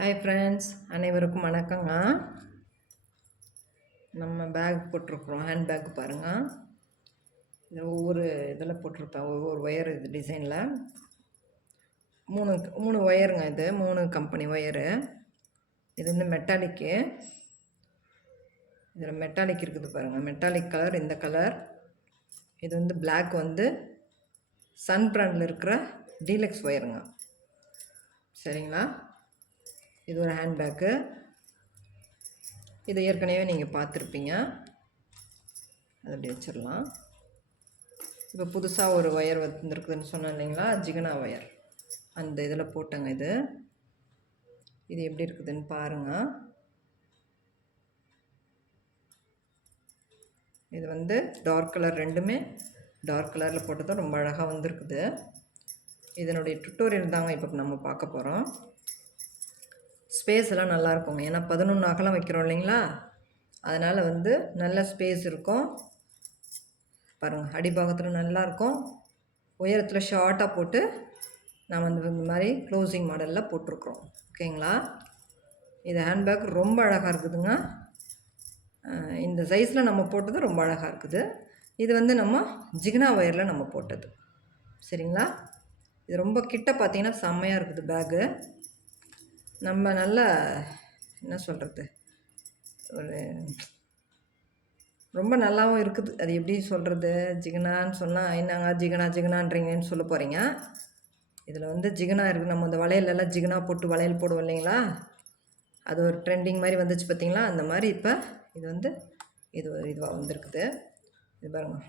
Hi friends, அனைவருக்கும் வணக்கங்க. நம்ம பேக் போட்டிருக்குறோம், ஹேண்ட் பேக் பாருங்கள். இது ஒவ்வொரு இதில் போட்டிருப்பேன், ஒவ்வொரு ஒயர் இது டிசைனில் மூணு மூணு ஒயருங்க. இது 3 கம்பெனி ஒயரு. இது வந்து மெட்டாலிக்கு. இதில் மெட்டாலிக் இருக்குது பாருங்கள், மெட்டாலிக் கலர் இந்த கலர். இது வந்து பிளாக் வந்து சன் பிராண்டில் இருக்கிற டீலக்ஸ் ஒயருங்க. சரிங்களா? இது ஒரு ஹேண்ட் பேக்கு. இது ஏற்கனவே நீங்கள் பார்த்துருப்பீங்க. அது அப்படி வச்சிடலாம். இப்போ புதுசாக ஒரு ஒயர் வந்துருக்குதுன்னு சொன்னேன் இல்லைங்களா, ஜிகனா ஒயர். அந்த இதில் போட்டேங்க. இது எப்படி இருக்குதுன்னு பாருங்கள். இது வந்து டார்க் கலர், ரெண்டுமே டார்க் கலரில் போட்டதும் ரொம்ப அழகாக வந்திருக்குது. இதனுடைய டுட்டோரியல் தாங்க இப்போ நம்ம பார்க்க போகிறோம். ஸ்பேஸ் எல்லாம் நல்லா இருக்குங்க. ஏன்னா 11 அகலம் வைக்கிறோம் இல்லைங்களா, அதனால் வந்து நல்ல ஸ்பேஸ் இருக்கும். பாருங்கள், அடிபாகத்தில் நல்லாயிருக்கும். உயரத்தில் ஷார்ட்டாக போட்டு நான் வந்து இந்த மாதிரி க்ளோசிங் மாடலில் போட்டிருக்குறோம். ஓகேங்களா? இது ஹேண்ட்பேக் ரொம்ப அழகாக இருக்குதுங்க. இந்த சைஸில் நம்ம போட்டது ரொம்ப அழகாக இருக்குது. இது வந்து நம்ம ஜிகனா ஒயரில் நம்ம போட்டது. சரிங்களா? இது ரொம்ப கிட்ட பார்த்தீங்கன்னா செம்மையாக இருக்குது பேகு. நம்ம நல்லா என்ன சொல்கிறது, ஒரு ரொம்ப நல்லாவும் இருக்குது. அது எப்படி சொல்கிறது, ஜிகனான்னு சொன்னால் என்னங்க ஜிகனான்றீங்கன்னு சொல்ல போகிறீங்க. இதில் வந்து ஜிகனா இருக்குது. நம்ம இந்த வளையலெல்லாம் ஜிகனா போட்டு வளையல் போடுவோம் இல்லைங்களா, அது ஒரு ட்ரெண்டிங் மாதிரி வந்துச்சு பார்த்தீங்களா. அந்த மாதிரி இப்போ இது வந்து இதுவாக வந்திருக்குது. இது பாருங்கள்,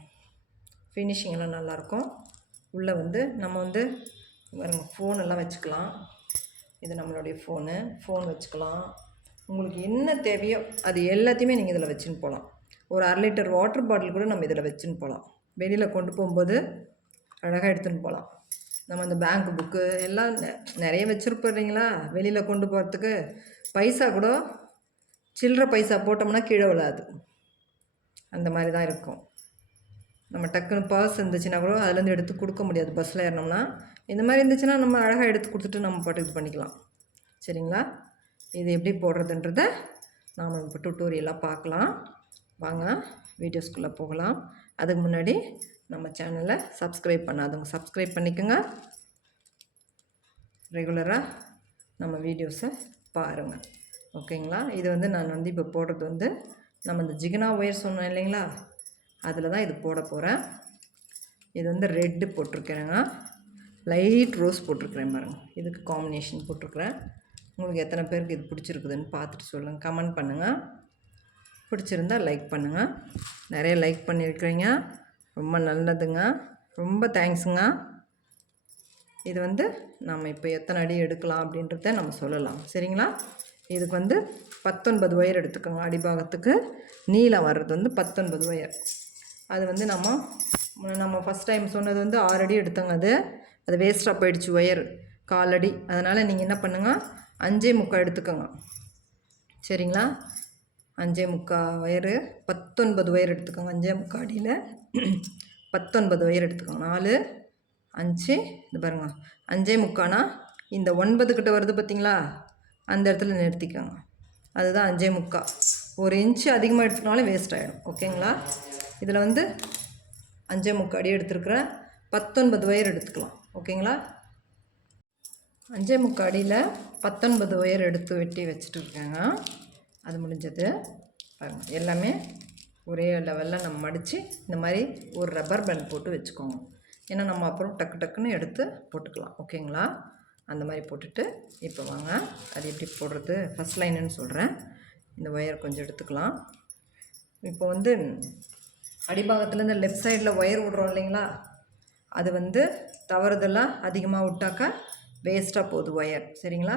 ஃபினிஷிங் எல்லாம் நல்லாயிருக்கும். உள்ளே வந்து நம்ம வந்து பாருங்கள், ஃபோனெல்லாம் வச்சுக்கலாம். இது நம்மளுடைய ஃபோன் வச்சுக்கலாம். உங்களுக்கு என்ன தேவையோ அது எல்லாத்தையுமே நீங்கள் இதில் வச்சுன்னு போகலாம். ஒரு 1/2 லிட்டர் வாட்டர் பாட்டில் கூட நம்ம இதில் வச்சுன்னு போகலாம். வெளியில் கொண்டு போகும்போது அழகாக எடுத்துன்னு போகலாம். நம்ம அந்த பேங்க் புக்கு எல்லாம் நிறைய வச்சுருப்போம் இல்லைங்களா, வெளியில் கொண்டு போகிறதுக்கு. பைசா கூட சில்லற பைசா போட்டோம்னா கீழே விழாது, அந்த மாதிரி தான் இருக்கும். நம்ம டக்குன்னு பர்ஸ் இருந்துச்சுன்னா கூட அதுலேருந்து எடுத்து கொடுக்க முடியாது பஸ்ஸில் ஏறினோம்னா. இந்த மாதிரி இருந்துச்சுன்னா நம்ம அழகாக எடுத்து கொடுத்துட்டு நம்ம பாட்டு இது பண்ணிக்கலாம். சரிங்களா? இது எப்படி போடுறதுன்றதை நாம் இப்போ டுட்டோரியலாக பார்க்கலாம். வாங்க வீடியோஸ்குள்ளே போகலாம். அதுக்கு முன்னாடி நம்ம சேனலை சப்ஸ்கிரைப் பண்ணாதவங்க சப்ஸ்கிரைப் பண்ணிக்கோங்க. ரெகுலராக நம்ம வீடியோஸை பாருங்கள். ஓகேங்களா? இது வந்து நான் வந்து இப்போ போடுறது வந்து நம்ம இந்த ஜிகனா ஒயர் சொன்னோம் இல்லைங்களா, அதில் தான் இது போட போகிறேன். இது வந்து ரெட்டு போட்டிருக்கிறேங்க, லைட் ரோஸ் போட்டிருக்கிறேன் பாருங்கள். இதுக்கு காம்பினேஷன் போட்டிருக்கிறேன். உங்களுக்கு எத்தனை பேருக்கு இது பிடிச்சிருக்குதுன்னு பார்த்துட்டு சொல்லுங்கள், கமெண்ட் பண்ணுங்கள். பிடிச்சிருந்தால் லைக் பண்ணுங்கள். நிறைய லைக் பண்ணியிருக்கிறீங்க, ரொம்ப நல்லதுங்க, ரொம்ப தேங்க்ஸுங்க. இது வந்து நம்ம இப்போ எத்தனை அடி எடுக்கலாம் அப்படின்றத நம்ம சொல்லலாம். சரிங்களா? இதுக்கு வந்து 19 ஒயர் எடுத்துக்கோங்க. அடிபாகத்துக்கு நீளம் வர்றது வந்து 19 ஒயர். அது வந்து நம்ம ஃபஸ்ட் டைம் சொன்னது வந்து 6 அடி எடுத்தோங்க. அது வேஸ்ட்டாக போயிடுச்சு ஒயர், 1/4 அடி. அதனால் நீங்கள் என்ன பண்ணுங்கள், 5.75 எடுத்துக்கோங்க. சரிங்களா? 5.75 ஒயரு, 19 ஒயர் எடுத்துக்கோங்க. 5.75 அடியில் 19 ஒயர் எடுத்துக்கோங்க. 4, 5, இது பாருங்கள், 5.75னா இந்த 9 கிட்ட வருது பார்த்திங்களா, அந்த இடத்துல நிறுத்திக்கோங்க. அதுதான் 5.75. 1 இன்ச்சு அதிகமாக எடுத்துக்கினாலும் வேஸ்ட் ஆகிடும். ஓகேங்களா? இதில் வந்து 5.75 அடி எடுத்துருக்குறேன். 19 ஒயர் எடுத்துக்கலாம். ஓகேங்களா? 5.75 அடியில் 19 ஒயர் எடுத்து வெட்டி வச்சுட்டு இருக்கேங்க. அது முடிஞ்சது பாருங்கள். எல்லாமே ஒரே லெவலில் நம்ம மடித்து இந்த மாதிரி ஒரு ரப்பர் பேண்ட் போட்டு வச்சுக்கோங்க. ஏன்னா நம்ம அப்புறம் டக்குன்னு எடுத்து போட்டுக்கலாம். ஓகேங்களா? அந்த மாதிரி போட்டுட்டு இப்போ வாங்க அது எப்படி போடுறது ஃபஸ்ட் லைனுன்னு சொல்கிறேன். இந்த ஒயர் கொஞ்சம் எடுத்துக்கலாம். இப்போ வந்து அடிபாகத்துலேருந்து லெஃப்ட் சைடில் ஒயர் விடுறோம் இல்லைங்களா, அது வந்து தவறுதெல்லாம் அதிகமாக விட்டாக்கா வேஸ்ட்டாக போகுது ஒயர். சரிங்களா?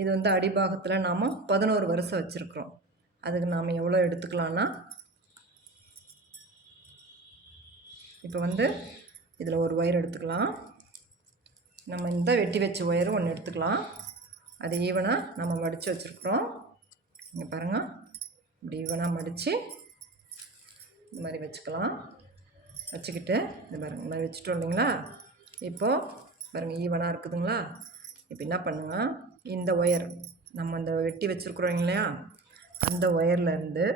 இது வந்து அடிபாகத்தில் நாம் 11 வரிசை வச்சுருக்குறோம். அதுக்கு நாம் எவ்வளோ எடுத்துக்கலான்னா, இப்போ வந்து இதில் ஒரு ஒயர் எடுத்துக்கலாம். நம்ம இந்த வெட்டி வச்ச ஒயரும் ஒன்று எடுத்துக்கலாம். அது ஈவனாக நம்ம மடித்து வச்சுருக்குறோம். இங்கே பாருங்கள், இப்படி ஈவனாக மடித்து இந்த மாதிரி வச்சுக்கலாம். வச்சுக்கிட்டு இந்த பாருங்கள், இந்த மாதிரி வச்சுட்டோம் இல்லைங்களா. இப்போது பாருங்கள் ஈவனாக இருக்குதுங்களா. இப்போ என்ன பண்ணுங்கள், இந்த ஒயர் நம்ம அந்த வெட்டி வச்சுருக்குறோம் இல்லையா, அந்த ஒயர்லேருந்து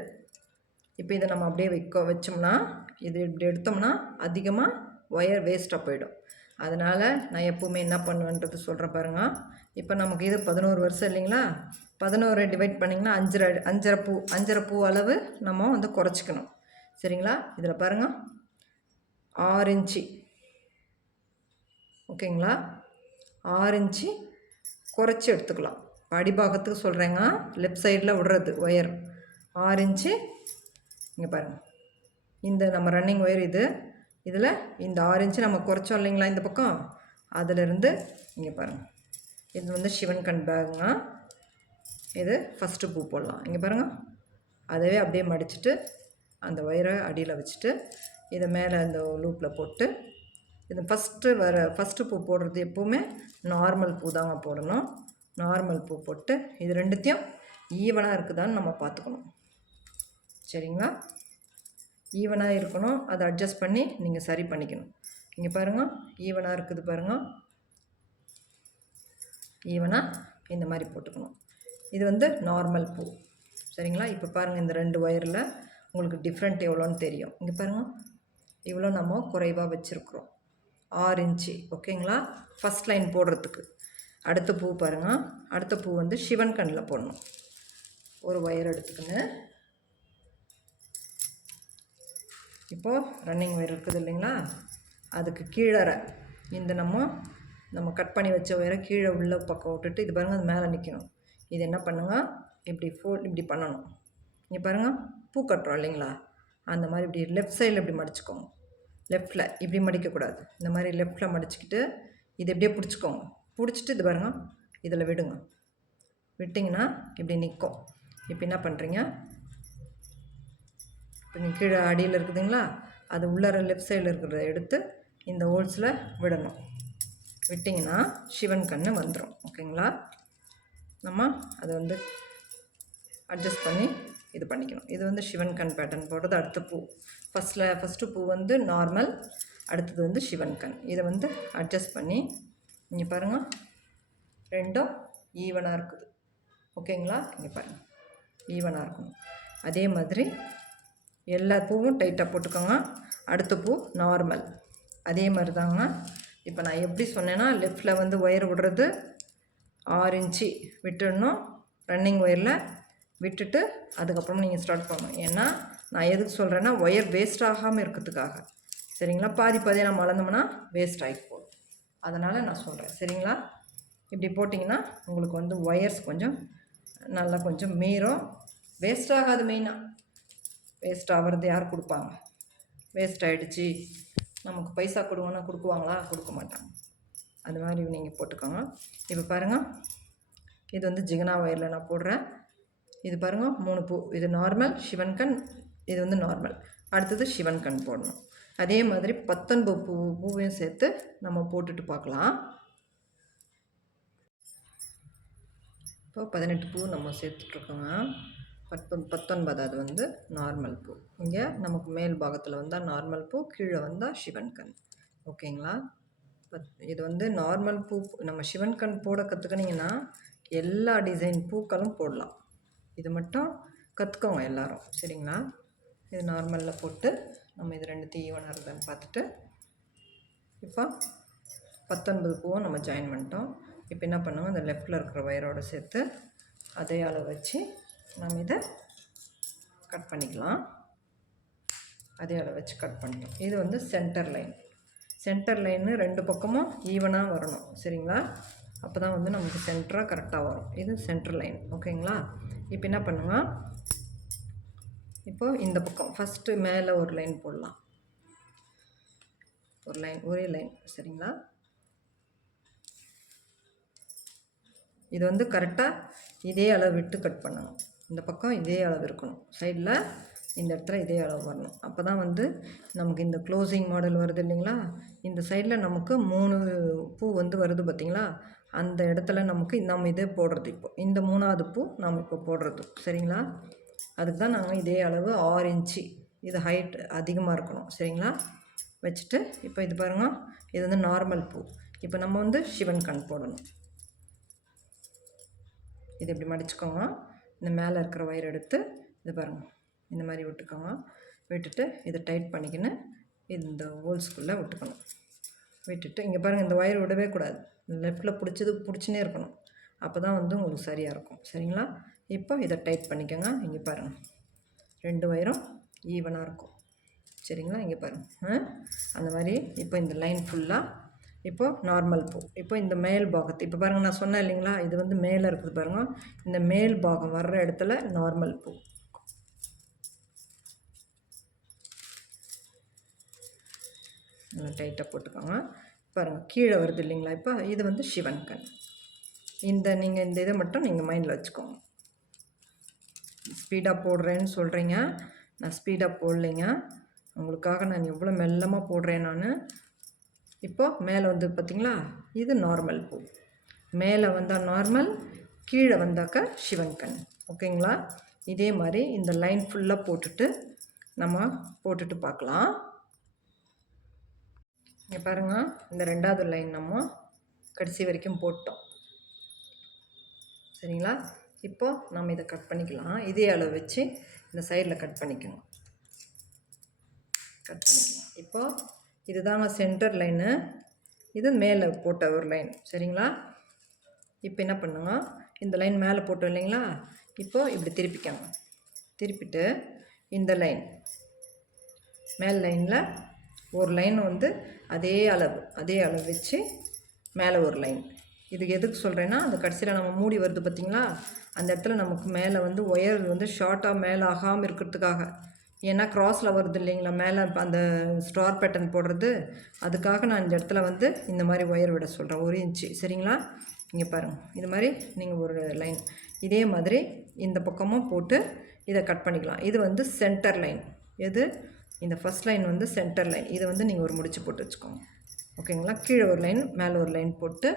இப்போ இதை நம்ம அப்படியே வச்சோம்னா, இது இப்படி எடுத்தோம்னா அதிகமாக ஒயர் வேஸ்ட்டாக போயிடும். அதனால் நான் எப்போவுமே என்ன பண்ணுவேன்றது சொல்கிறேன் பாருங்கள். இப்போ நமக்கு இது 11 வருஷம் இல்லைங்களா, 11 டிவைட் பண்ணிங்கன்னா 5.5 பூ அளவு நம்ம வந்து குறைச்சிக்கணும். சரிங்களா? இதில் பாருங்கள் 6 இன்ச்சு, ஓகேங்களா, 6 இன்ச்சு குறைச்சி எடுத்துக்கலாம். அடிபாகத்துக்கு சொல்கிறேங்க, லெஃப்ட் சைடில் விடுறது ஒயர் 6 இன்ச்சு. இங்கே பாருங்கள், இந்த நம்ம ரன்னிங் ஒயர் இதில் இந்த 6 இன்ச்சு நம்ம குறைச்சோம் இல்லைங்களா இந்த பக்கம், அதிலிருந்து இங்கே பாருங்கள், இது வந்து சிவன் கண் பேகுங்க. இது ஃபஸ்ட்டு பூ போடலாம். இங்கே பாருங்கள், அதவே அப்படியே மடிச்சுட்டு அந்த ஒயரை அடியில் வச்சுட்டு இதை மேலே அந்த லூப்பில் போட்டு, இது ஃபஸ்ட்டு பூ போடுறது எப்போவுமே நார்மல் பூ தாங்க போடணும். நார்மல் பூ போட்டு இது ரெண்டுத்தையும் ஈவனாக இருக்குதான்னு நம்ம பார்த்துக்கணும். சரிங்களா? ஈவனாக இருக்கணும், அதை அட்ஜஸ்ட் பண்ணி நீங்கள் சரி பண்ணிக்கணும். இங்கே பாருங்கள், ஈவனாக இருக்குது பாருங்கள், ஈவனாக இந்த மாதிரி போட்டுக்கணும். இது வந்து நார்மல் பூ. சரிங்களா? இப்போ பாருங்கள், இந்த 2 ஒயரில் உங்களுக்கு டிஃப்ரெண்ட் எவ்வளோன்னு தெரியும். இங்கே பாருங்கள், இவ்வளோ நம்ம குறைவாக வச்சுருக்குறோம், 6 இன்ச்சு. ஓகேங்களா? ஃபஸ்ட் லைன் போடுறதுக்கு. அடுத்த பூ பாருங்கள், அடுத்த பூ வந்து சிவன் கண்ணில் போடணும். ஒரு ஒயர் எடுத்துக்கின்னு இப்போது ரன்னிங் ஒயர் இருக்குது இல்லைங்களா, அதுக்கு கீழே இந்த நம்ம கட் பண்ணி வச்ச ஒயரை கீழே உள்ள பக்கம் விட்டுட்டு இது பாருங்கள், அது மேலே நிற்கணும். இது என்ன பண்ணுங்க, இப்படி பண்ணணும். இங்கே பாருங்கள், பூ கட்டுறோம் இல்லைங்களா, அந்த மாதிரி இப்படி லெஃப்ட் சைடில் இப்படி மடிச்சுக்கோங்க. லெஃப்டில் இப்படி மடிக்கக்கூடாது, இந்த மாதிரி லெஃப்டில் மடிச்சுக்கிட்டு இது எப்படியே பிடிச்சிக்கோங்க. பிடிச்சிட்டு இது பாருங்கள், இதில் விடுங்க. விட்டிங்கன்னா இப்படி நிற்கும். இப்போ என்ன பண்ணுறீங்க, இப்போ நீங்கள் கீழே அடியில் இருக்குதுங்களா, அது உள்ளார லெஃப்ட் சைடில் இருக்கிறத எடுத்து இந்த ஹோல்ஸில் விடணும். விட்டிங்கன்னா சிவன் கண்ணு வந்துடும். ஓகேங்களா? நம்ம அதை வந்து அட்ஜஸ்ட் பண்ணி இது பண்ணிக்கணும். இது வந்து சிவன் கண் பேட்டர்ன் போடுறது. அடுத்த பூ ஃபஸ்ட்டு பூ வந்து நார்மல், அடுத்தது வந்து சிவன் கண். இதை வந்து அட்ஜஸ்ட் பண்ணி இங்கே பாருங்கள், ரெண்டும் ஈவனாக இருக்குது. ஓகேங்களா? இங்கே பாருங்கள், ஈவனாக இருக்கணும். அதே மாதிரி எல்லா பூவும் டைட்டாக போட்டுக்கோங்க. அடுத்த பூ நார்மல், அதே மாதிரி தாங்க. இப்போ நான் எப்படி சொன்னேன்னா, லெஃப்டில் வந்து ஒயர் விடுறது 6 இன்ச்சு விட்டுடணும், ரன்னிங் ஒயரில் விட்டுட்டு அதுக்கப்புறம் நீங்கள் ஸ்டார்ட் பண்ணணும். ஏன்னா நான் எதுக்கு சொல்கிறேன்னா, ஒயர் வேஸ்ட் ஆகாமல் இருக்கிறதுக்காக. சரிங்களா? பாதியாக நம்ம அளந்தோம்னா வேஸ்ட் ஆகி போகும், அதனால் நான் சொல்கிறேன். சரிங்களா? இப்படி போட்டிங்கன்னா உங்களுக்கு வந்து ஒயர்ஸ் கொஞ்சம் நல்லா கொஞ்சம் மீறும், வேஸ்ட் ஆகாது. மெயினாக வேஸ்ட் ஆகிறது யார் கொடுப்பாங்க? வேஸ்ட் ஆகிடுச்சு நமக்கு பைசா கொடுங்கன்னா கொடுக்குவாங்களா? கொடுக்க மாட்டாங்க. அது மாதிரி நீங்கள் போட்டுக்கோங்க. இப்போ பாருங்கள், இது வந்து ஜிகனா ஒயரில் நான் போடுறேன். இது பாருங்கள், 3 பூ. இது நார்மல் சிவன் கண், இது வந்து நார்மல். அடுத்தது சிவன் கண் போடணும். அதே மாதிரி 19 பூவையும் சேர்த்து நம்ம போட்டுட்டு பார்க்கலாம். இப்போ 18 பூ நம்ம சேர்த்துட்ருக்கோங்க. 19 அது வந்து நார்மல் பூ. இங்கே நமக்கு மேல் பாகத்தில் வந்தால் நார்மல் பூ, கீழே வந்தால் சிவன் கண். ஓகேங்களா? இது வந்து நார்மல் பூ. நம்ம சிவன் கண் போட கற்றுக்கினீங்கன்னா எல்லா டிசைன் பூக்களும் போடலாம். இது மட்டும் கற்றுக்கோங்க எல்லோரும். சரிங்களா? இது நார்மலில் போட்டு நம்ம இது 2 ஈவனாக இருக்குதுன்னு பார்த்துட்டு இப்போ 19 பூவும் நம்ம ஜாயின் பண்ணிட்டோம். இப்போ என்ன பண்ணுவோம், இந்த லெஃப்டில் இருக்கிற ஒயரோடு சேர்த்து அதே அளவு வச்சு நம்ம இதை கட் பண்ணிக்கலாம். அதே அளவு வச்சு கட் பண்ணிட்டோம். இது வந்து சென்டர் லைன். சென்டர் லைன்னு 2 பக்கமும் ஈவனாக வரணும். சரிங்களா? அப்போ தான் வந்து நமக்கு சென்டராக கரெக்டாக வரும். இது சென்டர் லைன். ஓகேங்களா? இப்போ என்ன பண்ணுங்க, இப்போது இந்த பக்கம் ஃபஸ்ட்டு மேலே ஒரு லைன் போடலாம். ஒரு லைன், ஒரே லைன். சரிங்களா? இது வந்து கரெக்டாக இதே அளவு விட்டு கட் பண்ணணும். இந்த பக்கம் இதே அளவு இருக்கணும், சைடில் இந்த இடத்துல இதே அளவு வரணும். அப்போ தான் வந்து நமக்கு இந்த க்ளோசிங் மாடல் வருது இல்லைங்களா, இந்த சைடில் நமக்கு 3 பூ வந்து வருது பார்த்திங்களா, அந்த இடத்துல நமக்கு நம்ம இதே போடுறது. இப்போ இந்த 3ஆவது பூ நம்ம இப்போ போடுறது. சரிங்களா? அதுக்கு தான் நாங்கள் இதே அளவு 6 இன்ச்சு, இது ஹைட் அதிகமாக இருக்கணும். சரிங்களா? வச்சுட்டு இப்போ இது பாருங்கள், இது வந்து நார்மல் பூ. இப்போ நம்ம வந்து சிவன் கண் போடணும். இது இப்படி மடிச்சுக்கோங்க. இந்த மேலே இருக்கிற ஒயர் எடுத்து இது பாருங்கள் இந்த மாதிரி விட்டுக்கோங்க. விட்டுட்டு இதை டைட் பண்ணிக்கின்னு இந்த ஹோல்ஸ்குள்ளே விட்டுக்கணும். விட்டுட்டு இங்கே பாருங்கள் இந்த ஒயர் விடவே கூடாது. லெஃப்ட்டில் பிடிச்சினே இருக்கணும். அப்போ தான் வந்து உங்களுக்கு சரியாக இருக்கும். சரிங்களா? இப்போ இதை டைட் பண்ணிக்கோங்க. இங்கே பாருங்கள் 2 ஒயரும் ஈவனாக இருக்கும். சரிங்களா? இங்கே பாருங்கள் அந்த மாதிரி. இப்போ இந்த லைன் ஃபுல்லாக இப்போது நார்மல் பூ. இப்போ இந்த மேல் பாகத்தை இப்போ பாருங்கள் நான் சொன்னேன் இல்லைங்களா, இது வந்து மேலே இருக்குது பாருங்கள். இந்த மேல் பாகம் வர்ற இடத்துல நார்மல் பூ. டைட்டாக போட்டுக்கோங்க. பாருங்கள் கீழே வருது இல்லைங்களா. இப்போ இது வந்து சிவன் கண். நீங்கள் இந்த இதை மட்டும் நீங்கள் மைண்டில் வச்சுக்கோங்க. ஸ்பீடாக போடுறேன்னு சொல்கிறீங்க, நான் ஸ்பீடாக போடலைங்க. உங்களுக்காக நான் எவ்வளோ மெல்லமாக போடுறேன் நான். இப்போது மேலே வந்து பார்த்திங்களா, இது நார்மல் பூ. மேலே வந்தால் நார்மல், கீழே வந்தாக்கா சிவன் கண். ஓகேங்களா? இதே மாதிரி இந்த லைன் ஃபுல்லாக போட்டுட்டு நம்ம போட்டுட்டு பார்க்கலாம். இங்கே பாருங்கள் இந்த 2வது லைன் நம்ம கடைசி வரைக்கும் போட்டோம். சரிங்களா? இப்போது நம்ம இதை கட் பண்ணிக்கலாம். இதே அளவு வச்சு இந்த சைடில் கட் பண்ணிக்கணும். இப்போது இதுதாங்க சென்டர் லைனு. இது மேலே போட்ட ஒரு லைன். சரிங்களா? இப்போ என்ன பண்ணுங்க, இந்த லைன் மேலே போட்டோம் இல்லைங்களா, இப்போது இப்படி திருப்பிக்கோங்க. திருப்பிட்டு இந்த லைன் மேல் லைனில் ஒரு லைன் வந்து அதே அளவு வச்சு மேலே ஒரு லைன். இது எதுக்கு சொல்கிறேன்னா, அந்த கடைசியில் நம்ம மூடி வருது பார்த்திங்களா, அந்த இடத்துல நமக்கு மேலே வந்து ஒயர் வந்து ஷார்ட்டாக மேலே ஆகாமல் இருக்கிறதுக்காக. ஏன்னா க்ராஸில் வருது இல்லைங்களா மேலே அந்த ஸ்டார் பேட்டர்ன் போடுறது, அதுக்காக நான் இந்த இடத்துல வந்து இந்த மாதிரி ஒயர் விட சொல்கிறேன் 1 இன்ச்சு. சரிங்களா? இங்கே பாருங்கள் இது மாதிரி நீங்கள் ஒரு லைன் இதே மாதிரி இந்த பக்கமும் போட்டு இதை கட் பண்ணிக்கலாம். இது வந்து சென்டர் லைன். எது? இந்த ஃபஸ்ட் லைன் வந்து சென்டர் லைன். இதை வந்து நீங்கள் ஒரு முடிச்சு போட்டு வச்சுக்கோங்க. ஓகேங்களா? கீழே ஒரு லைன் மேலே ஒரு லைன் போட்டு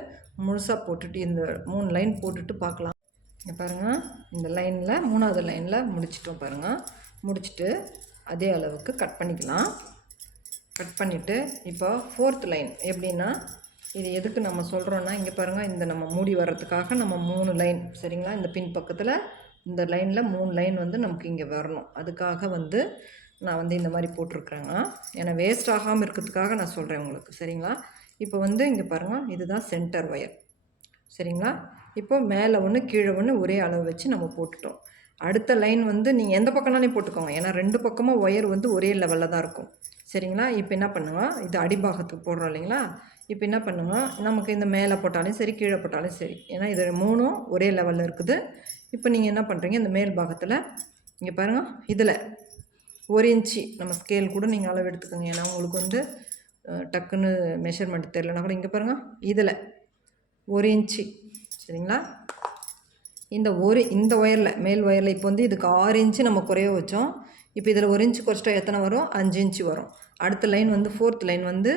முழுசாக போட்டுட்டு இந்த 3 லைன் போட்டுட்டு பார்க்கலாம். இங்கே பாருங்கள் இந்த லைனில் 3வது லைனில் முடிச்சிட்டோம் பாருங்கள். முடிச்சுட்டு அதே அளவுக்கு கட் பண்ணிக்கலாம். கட் பண்ணிவிட்டு இப்போ 4th லைன் எப்படின்னா, இது எதுக்கு நம்ம சொல்கிறோன்னா, இங்கே பாருங்கள் இந்த நம்ம மூடி வர்றதுக்காக நம்ம 3 லைன். சரிங்களா? இந்த பின் பக்கத்தில் இந்த லைனில் 3 லைன் வந்து நமக்கு இங்கே வரணும். அதுக்காக வந்து நான் வந்து இந்த மாதிரி போட்டிருக்கிறேங்க. ஏன்னா வேஸ்ட் ஆகாமல் இருக்கிறதுக்காக நான் சொல்கிறேன் உங்களுக்கு. சரிங்களா? இப்போ வந்து இங்கே பாருங்கள் இதுதான் சென்டர் ஒயர். சரிங்களா? இப்போ மேலே ஒன்று கீழே ஒன்று ஒரே அளவு வச்சு நம்ம போட்டுட்டோம். அடுத்த லைன் வந்து நீங்கள் எந்த பக்கம்னாலே போட்டுக்கோங்க. ஏன்னா 2 பக்கமும் ஒயர் வந்து ஒரே லெவலில் தான் இருக்கும். சரிங்களா? இப்போ என்ன பண்ணுங்க, இது அடிபாகத்துக்கு போடுறோம் இல்லைங்களா, இப்போ என்ன பண்ணுங்க, நமக்கு இந்த மேலே போட்டாலும் சரி கீழே போட்டாலும் சரி, ஏன்னா இது 3ம் ஒரே லெவலில் இருக்குது. இப்போ நீங்கள் என்ன பண்ணுறீங்க, இந்த மேல் பாகத்தில் இங்கே பாருங்கள் இதில் 1 இன்ச்சு நம்ம ஸ்கேல் கூட நீங்கள் அளவு எடுத்துக்கோங்க. ஏன்னா உங்களுக்கு வந்து டக்குன்னு மெஷர்மெண்ட் தெரியலனா கூட இங்கே பாருங்கள் இதில் 1 இன்ச்சு. சரிங்களா? இந்த ஒயரில் மேல் ஒயரில் இப்போ வந்து இதுக்கு 6 இன்ச்சு நம்ம குறைய வச்சோம். இப்போ இதில் 1 இன்ச்சு குறைச்சிட்டா எத்தனை வரும்? 5 இன்ச்சு வரும். அடுத்த லைன் வந்து 4th லைன் வந்து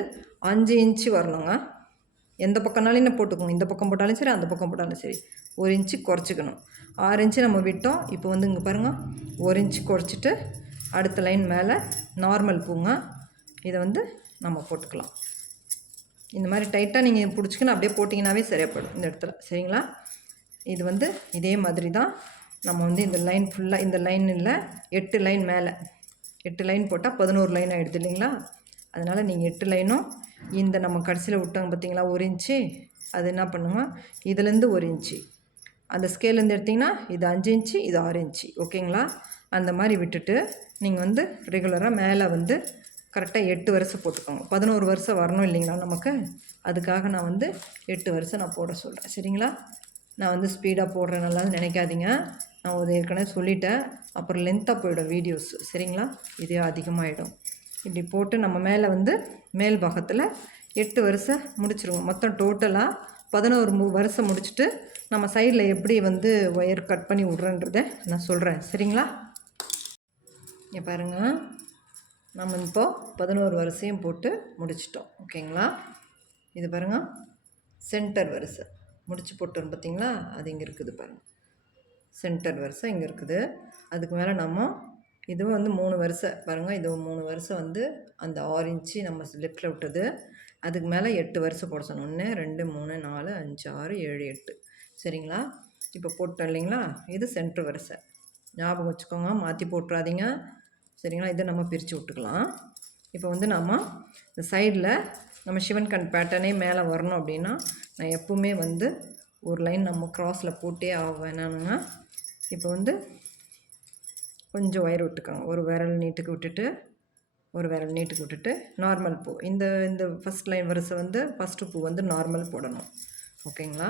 5 இன்ச்சு வரணுங்க. எந்த பக்கம்னாலும் போட்டுக்கோங்க. இந்த பக்கம் போட்டாலும் சரி அந்த பக்கம் போட்டாலும் சரி 1 இன்ச்சு குறைச்சிக்கணும். 6 இன்ச்சு நம்ம விட்டோம். இப்போ வந்து இங்கே பாருங்கள் 1 இன்ச்சு குறைச்சிட்டு அடுத்த லைன் மேலே நார்மல் பூங்க இதை வந்து நம்ம போட்டுக்கலாம். இந்த மாதிரி டைட்டாக நீங்கள் பிடிச்சிக்கின்னு அப்படியே போட்டிங்கனாவே சரியாப்படும் இந்த இடத்துல. சரிங்களா? இது வந்து இதே மாதிரி தான் நம்ம வந்து இந்த லைன் ஃபுல்லாக இந்த லைனில் 8 லைன் மேலே 8 லைன் போட்டால் 11 லைன் ஆகிடுது இல்லைங்களா. அதனால் நீங்கள் 8 லைனும் இந்த நம்ம கடைசியில் விட்டாங்க பார்த்தீங்களா 1 இன்ச்சு, அது என்ன பண்ணுங்க இதுலேருந்து 1 இன்ச்சு அந்த ஸ்கேல்லேருந்து எடுத்திங்கன்னா இது 5 இன்ச்சு இது 6 இன்ச்சு. ஓகேங்களா? அந்த மாதிரி விட்டுட்டு நீங்கள் வந்து ரெகுலராக மேலே வந்து கரெக்டாக 8 வரிசை போட்டுக்கோங்க. 11 வரிசை வரணும் இல்லைங்களா நமக்கு, அதுக்காக நான் வந்து 8 வரிசை நான் போட சொல்கிறேன். சரிங்களா? நான் வந்து ஸ்பீடாக போடுறேன் நல்லா நினைக்காதீங்க. நான் ஒரு ஏற்கனவே சொல்லிட்டேன், அப்புறம் லென்த்தாக போயிடும் வீடியோஸ். சரிங்களா? இதே அதிகமாகிடும். இப்படி போட்டு நம்ம மேலே வந்து மேல் பாகத்தில் 8 வரிசை முடிச்சிருவோம். மொத்தம் டோட்டலாக 11 வரிசை முடிச்சுட்டு நம்ம சைடில் எப்படி வந்து ஒயர் கட் பண்ணி விட்றேன்றதை நான் சொல்கிறேன். சரிங்களா? இங்கே பாருங்கள் நம்ம இப்போது 11 வரிசையும் போட்டு முடிச்சிட்டோம். ஓகேங்களா? இது பாருங்கள் சென்டர் வரிசை முடிச்சு போட்டோம் பார்த்தீங்களா, அது இங்கே இருக்குது பாருங்கள். சென்டர் வரிசை இங்கே இருக்குது. அதுக்கு மேலே நம்ம இதுவும் வந்து 3 வரிசை பாருங்கள். இது 3 வரிசை வந்து அந்த 6 இன்ச்சு நம்ம லெஃப்டில் விட்டது. அதுக்கு மேலே 8 வரிசை போட சொன்னோம். 1 2 3 4 5 6 7 8. சரிங்களா? இப்போ போட்டோம் இல்லைங்களா, இது சென்ட்ரு வரிசை. ஞாபகம் வச்சுக்கோங்க, மாற்றி போட்டுறாதீங்க. சரிங்களா? இதை நம்ம பிரித்து விட்டுக்கலாம். இப்போ வந்து நம்ம இந்த சைடில் நம்ம சிவன் கண் பேட்டர்னே மேலே வரணும் அப்படின்னா, நான் எப்பவுமே வந்து ஒரு லைன் நம்ம க்ராஸில் போட்டே ஆவேன் நானுங்க. இப்போ வந்து கொஞ்சம் ஒயர் விட்டுக்கோங்க. ஒரு விரல் நீட்டுக்கு விட்டுட்டு, ஒரு விரல் நீட்டுக்கு விட்டுட்டு நார்மல் பூ. இந்த இந்த ஃபஸ்ட் லைன் வரிசை வந்து ஃபஸ்ட்டு பூ வந்து நார்மல் போடணும். ஓகேங்களா?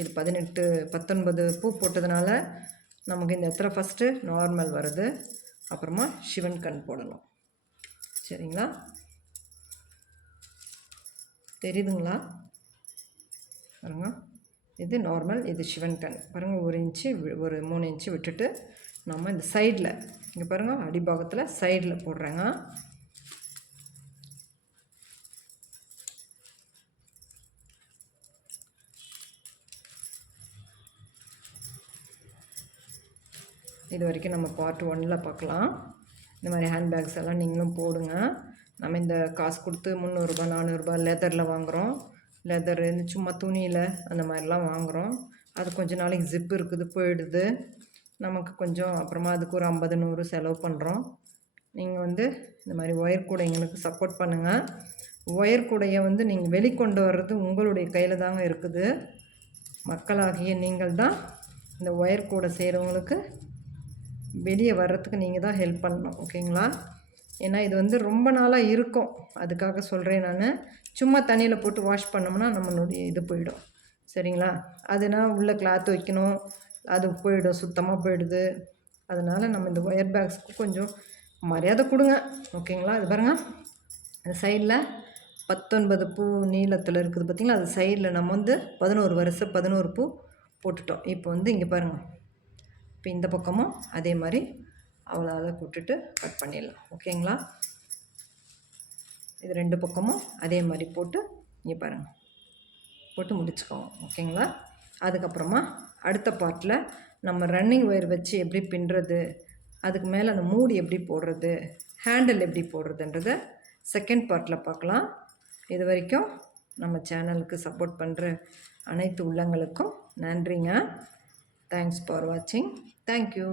இது 19 பூ போட்டதுனால நமக்கு இந்த இடத்துல ஃபஸ்ட்டு நார்மல் வருது. அப்புறமா சிவன் கண் போடணும். சரிங்களா? தெரியுதுங்களா? பாருங்க, இது நார்மல், இது சிவன் கண். பாருங்கள், 1 இன்ச்சு ஒரு 3 இன்ச்சு விட்டுட்டு நம்ம இந்த சைடில் இங்கே பாருங்கள், அடிபாகத்தில் சைடில் போடுறேங்க. இது வரைக்கும் நம்ம பார்ட் 1ல் பார்க்கலாம். இந்த மாதிரி ஹேண்ட்பேக்ஸ் எல்லாம் நீங்களும் போடுங்க. நம்ம இந்த காசு கொடுத்து 300 400 லெதரில் வாங்குகிறோம். லெதரு சும்மா துணியில் அந்த மாதிரிலாம் வாங்குகிறோம். அது கொஞ்சம் நாளைக்கு ஜிப்பு இருக்குது, போயிடுது. நமக்கு கொஞ்சம் அப்புறமா அதுக்கு ஒரு 50 100 செலவு பண்ணுறோம். நீங்கள் வந்து இந்த மாதிரி ஒயர் கூடைங்களுக்கு சப்போர்ட் பண்ணுங்கள். ஒயர் கூடையை வந்து நீங்கள் வெளிக்கொண்டு வர்றது உங்களுடைய கையில் தாங்க இருக்குது. மக்களாகிய நீங்கள் தான் இந்த ஒயர் கூடை செய்கிறவங்களுக்கு வெளியே வர்றதுக்கு நீங்கள் தான் ஹெல்ப் பண்ணணும். ஓகேங்களா? ஏன்னா இது வந்து ரொம்ப நாளாக இருக்கும், அதுக்காக சொல்கிறேன் நான். சும்மா தண்ணியில் போட்டு வாஷ் பண்ணோம்னா நம்மளுடைய இது போயிடும். சரிங்களா? அதுனா உள்ளே கிளாத் வைக்கணும், அது போயிடும், சுத்தமாக போயிடுது. அதனால் நம்ம இந்த ஒயர் பேக்ஸ்க்கு கொஞ்சம் மரியாதை கொடுங்க. ஓகேங்களா? இது பாருங்கள், அந்த சைடில் 19 பூ நீளத்தில் இருக்குது பார்த்திங்களா, அது சைடில் நம்ம வந்து 11 வரிசை 11 பூ போட்டுட்டோம். இப்போ வந்து இங்கே பாருங்கள், இப்போ இந்த பக்கமும் அதே மாதிரி அவ்வளோ விட்டுட்டு கட் பண்ணிடலாம். ஓகேங்களா? இது 2 பக்கமும் அதே மாதிரி போட்டு இங்கே பாருங்கள், போட்டு முடிச்சுக்கோங்க. ஓகேங்களா? அதுக்கப்புறமா அடுத்த பார்ட்டில் நம்ம ரன்னிங் ஒயர் வச்சு எப்படி பின்னுறது, அதுக்கு மேலே அந்த மூடி எப்படி போடுறது, ஹேண்டில் எப்படி போடுறதுன்றதை செகண்ட் பார்ட்டில் பார்க்கலாம். இது வரைக்கும் நம்ம சேனலுக்கு சப்போர்ட் பண்ணுற அனைத்து உள்ளங்களுக்கும் நன்றிங்க. தேங்க்ஸ் ஃபார் வாட்சிங். தேங்க்யூ.